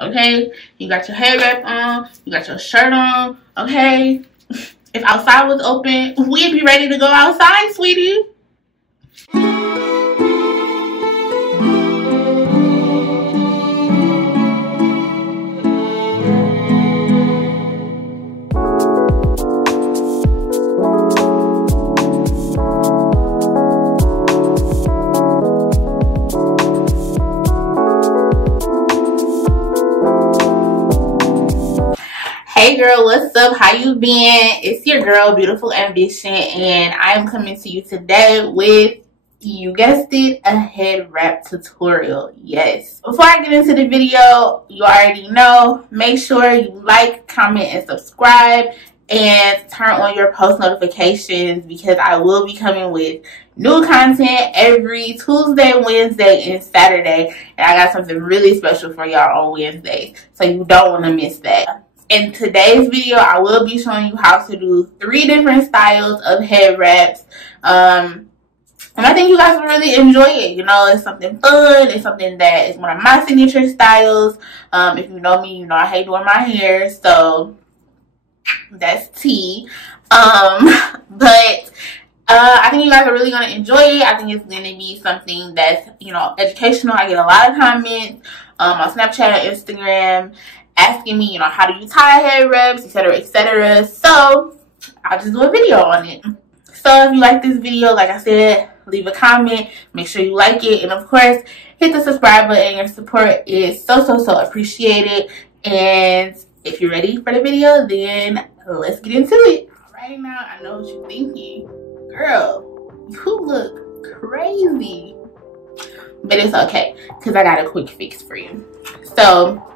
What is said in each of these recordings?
Okay, you got your head wrap on, you got your shirt on. Okay, if outside was open, we'd be ready to go outside, sweetie. Hey girl, what's up? How you been? It's your girl, Beautiful Ambition, and I'm coming to you today with, you guessed it, a head wrap tutorial. Yes. Before I get into the video, you already know, make sure you like, comment, and subscribe, and turn on your post notifications because I will be coming with new content every Tuesday, Wednesday, and Saturday. And I got something really special for y'all on Wednesdays, so you don't want to miss that. In today's video, I will be showing you how to do 3 different styles of head wraps. And I think you guys will really enjoy it. You know, it's something fun. It's something that is one of my signature styles. If you know me, you know I hate doing my hair. So that's tea. But I think you guys are really going to enjoy it. I think it's going to be something that's, you know, educational. I get a lot of comments on Snapchat and Instagram asking me, you know, how do you tie head wraps, etc., etc. So I'll just do a video on it. So if you like this video, like I said, leave a comment, make sure you like it, and of course hit the subscribe button. Your support is so appreciated. And if you're ready for the video, then let's get into it. Right now, I know what you're thinking, girl, you look crazy, but it's okay because I got a quick fix for you. So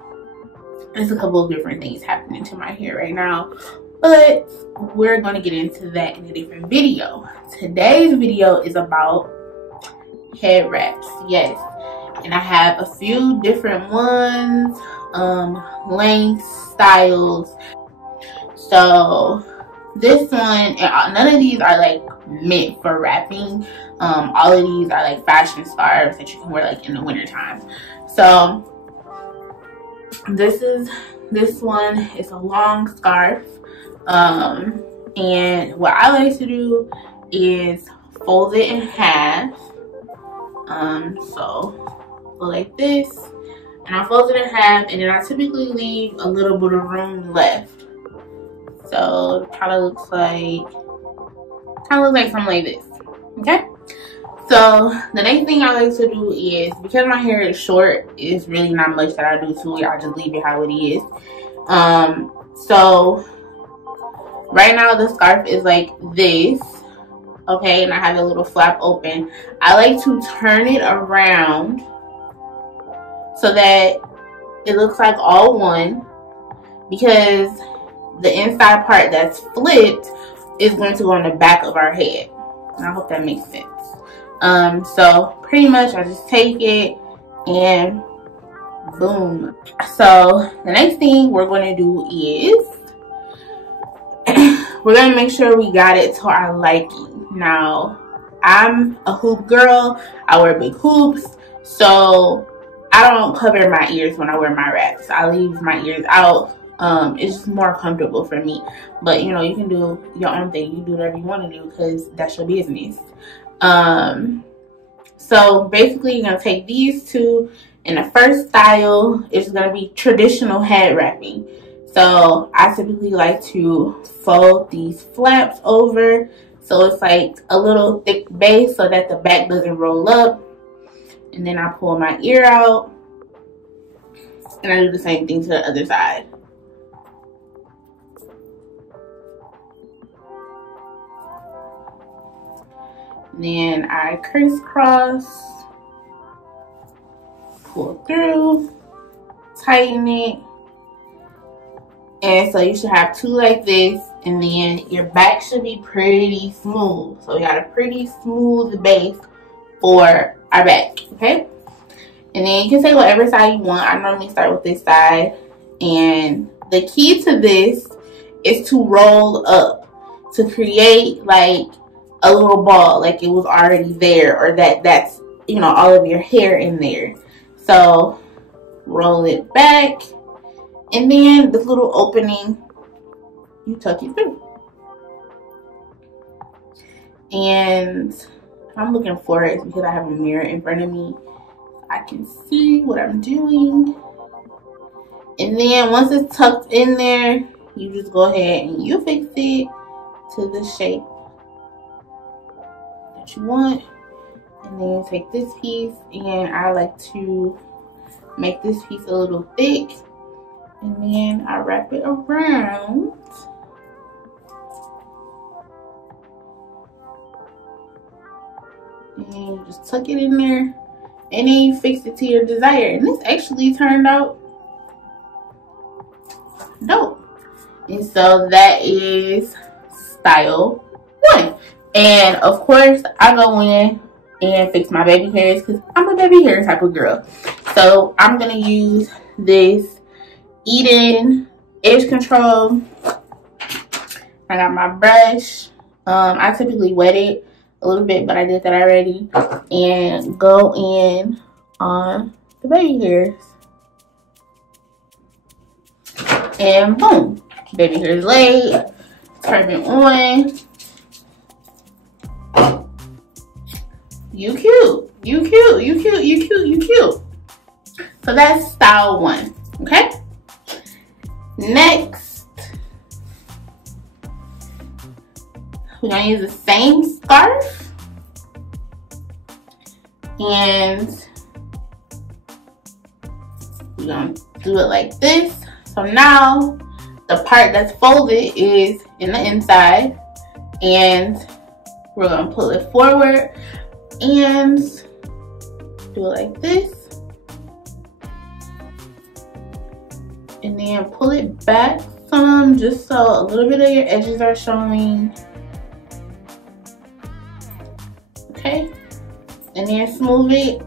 there's a couple of different things happening to my hair right now, but we're going to get into that in a different video. Today's video is about head wraps, yes, and I have a few different ones, lengths, styles. So this one, and none of these are like meant for wrapping. All of these are like fashion scarves that you can wear like in the winter time. So this one is a long scarf, and what I like to do is fold it in half. So go like this, and I fold it in half, and then I typically leave a little bit of room left. So it kind of looks like something like this. Okay. So the next thing I like to do is, because my hair is short, it's really not much that I do to it. I just leave it how it is. So right now the scarf is like this, okay, and I have a little flap open. I like to turn it around so that it looks like all one, because the inside part that's flipped is going to go on the back of our head. And I hope that makes sense. So pretty much I just take it and boom. So the next thing we're going to do is we're going to make sure we got it to our liking. Now, I'm a hoop girl. I wear big hoops, so I don't cover my ears when I wear my wraps. I leave my ears out. It's just more comfortable for me. But you know, you can do your own thing. You do whatever you want to do because that's your business. So basically you're gonna take these two, and the first style is gonna be traditional head wrapping. So I typically like to fold these flaps over so it's like a little thick base so that the back doesn't roll up, and then I pull my ear out, and I do the same thing to the other side. Then I crisscross, pull through, tighten it, and so you should have 2 like this, and then your back should be pretty smooth. So we got a pretty smooth base for our back, okay? And then you can take whatever side you want. I normally start with this side, and the key to this is to roll up to create like a little ball, like it was already there, or that's, you know, all of your hair in there. So roll it back, and then this little opening, you tuck it through. And I'm looking for it because I have a mirror in front of me. I can see what I'm doing. And then once it's tucked in there, you just go ahead and you fix it to the shape that you want. And then take this piece, and I like to make this piece a little thick, and then I wrap it around. And you just tuck it in there, and then you fix it to your desire. And this actually turned out dope. And so that is style 1. And of course, I go in and fix my baby hairs because I'm a baby hair type of girl. So I'm gonna use this Eden edge control. I got my brush. I typically wet it a little bit, but I did that already. And go in on the baby hairs. And boom, baby hairs laid. Turn it on. You cute, you cute, you cute, you cute, you cute. So that's style 1, okay? Next, we're gonna use the same scarf, and we're gonna do it like this. So now the part that's folded is in the inside, and we're gonna pull it forward and do it like this, and then pull it back some, just so a little bit of your edges are showing. Okay, and then smooth it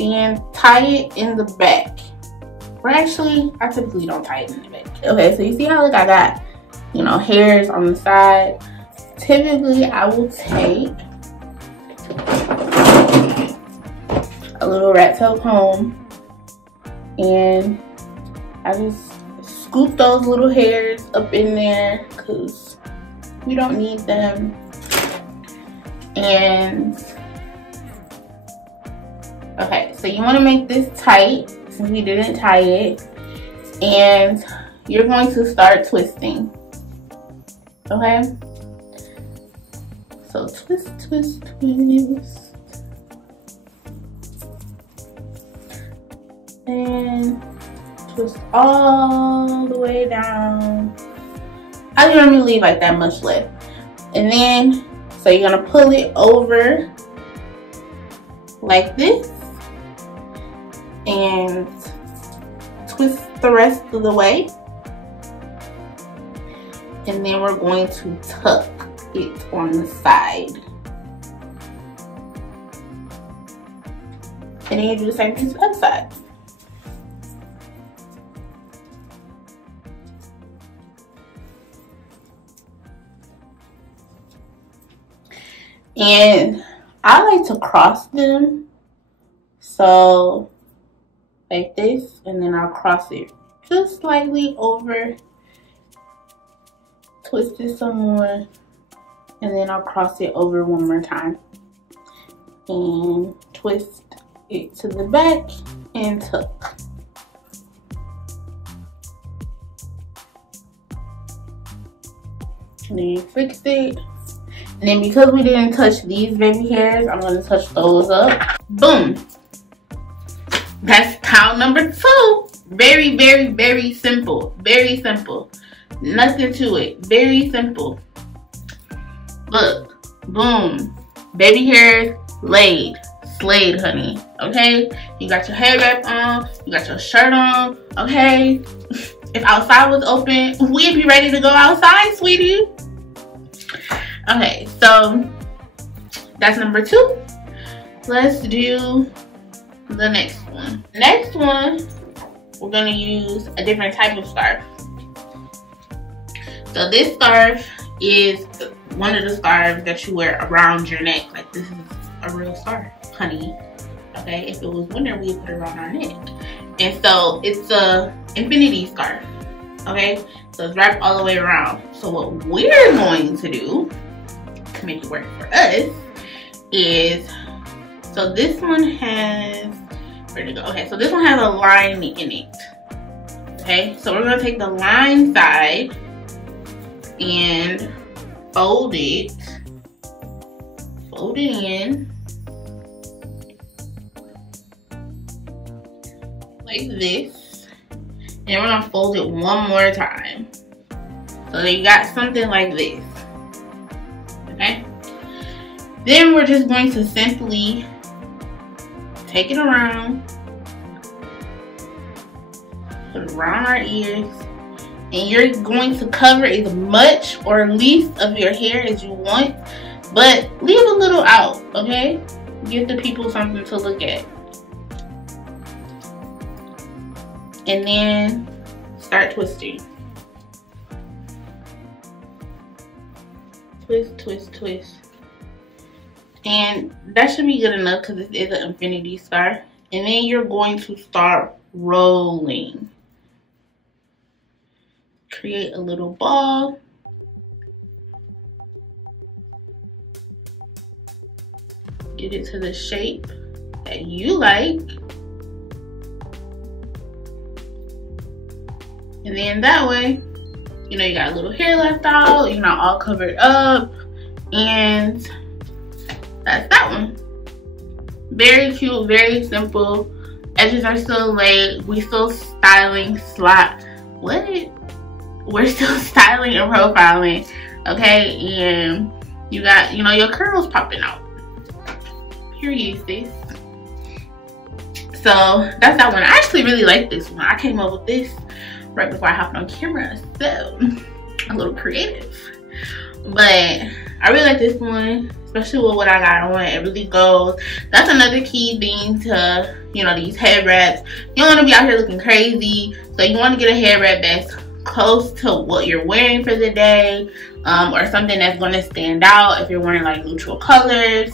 and tie it in the back. Or actually, I typically don't tie it in the back. Okay, so you see how, like, I got, you know, hairs on the side. Typically I will take a little rat tail comb, and I just scoop those little hairs up in there because we don't need them. And okay, so you want to make this tight since we didn't tie it, and you're going to start twisting. Okay, so twist, twist, twist. And twist all the way down. I don't normally leave like that much left. And then, so you're gonna pull it over like this and twist the rest of the way. And then we're going to tuck it on the side. And then you do the same thing to the other side. And I like to cross them, so like this, and then I'll cross it just slightly over, twist it some more, and then I'll cross it over one more time and twist it to the back and tuck. And then you fix it. And then because we didn't touch these baby hairs, I'm gonna touch those up. Boom. That's style number 2. Very, very, very simple. Very simple. Nothing to it. Very simple. Look. Boom. Baby hairs laid. Slayed, honey. Okay? You got your hair wrap on. You got your shirt on. Okay? If outside was open, we'd be ready to go outside, sweetie. Okay, so that's number 2. Let's do the next one. Next one, we're gonna use a different type of scarf. So this scarf is one of the scarves that you wear around your neck. Like, this is a real scarf, honey. Okay, if it was winter, we'd put it around our neck. And so it's a infinity scarf. Okay, so it's wrapped all the way around. So what we're going to do to make it work for us is, so this one has, where'd it go? Okay, so this one has a line in it. Okay, so we're gonna take the line side and fold it in like this, and we're gonna fold it one more time. So you got something like this. Okay, then we're just going to simply take it around, put it around our ears, and you're going to cover as much or least of your hair as you want, but leave a little out, okay? Give the people something to look at. And then start twisting. Twist, twist, twist. And that should be good enough because this is an infinity scarf. And then you're going to start rolling. Create a little ball. Get it to the shape that you like. And then that way, you know, you got a little hair left out, you're not all covered up, and that's that one. Very cute, very simple. Edges are still laid. We still styling we're still styling and profiling, okay? And you got, you know, your curls popping out. Period, sis. So that's that one. I actually really like this one. I came up with this right before I hopped on camera, so a little creative. But I really like this one, especially with what I got on. It really goes. That's another key thing to, you know, these head wraps. You don't want to be out here looking crazy, so you want to get a head wrap that's close to what you're wearing for the day, or something that's going to stand out if you're wearing like neutral colors.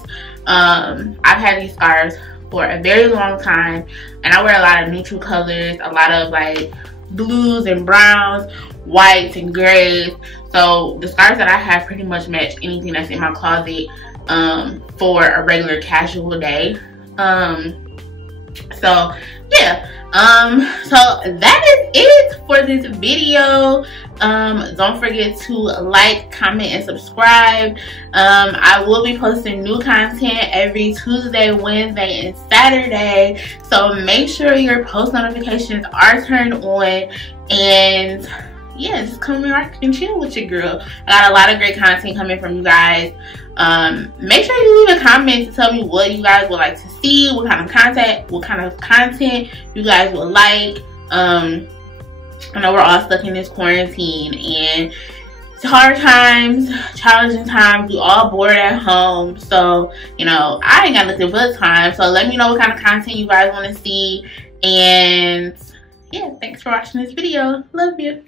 I've had these scarves for a very long time, and I wear a lot of neutral colors, a lot of like blues and browns, whites and grays. So the scarves that I have pretty much match anything that's in my closet for a regular casual day. So yeah, so that is it for this video. Don't forget to like, comment, and subscribe. I will be posting new content every Tuesday, Wednesday, and Saturday, so make sure your post notifications are turned on. And yeah, just come and rock and chill with your girl. I got a lot of great content coming from you guys. Make sure you leave a comment to tell me what you guys would like to see, what kind of content you guys would like. I know we're all stuck in this quarantine, and it's hard times, challenging times. We all bored at home, so you know, I ain't got nothing but time. So let me know what kind of content you guys want to see. And yeah, thanks for watching this video. Love you.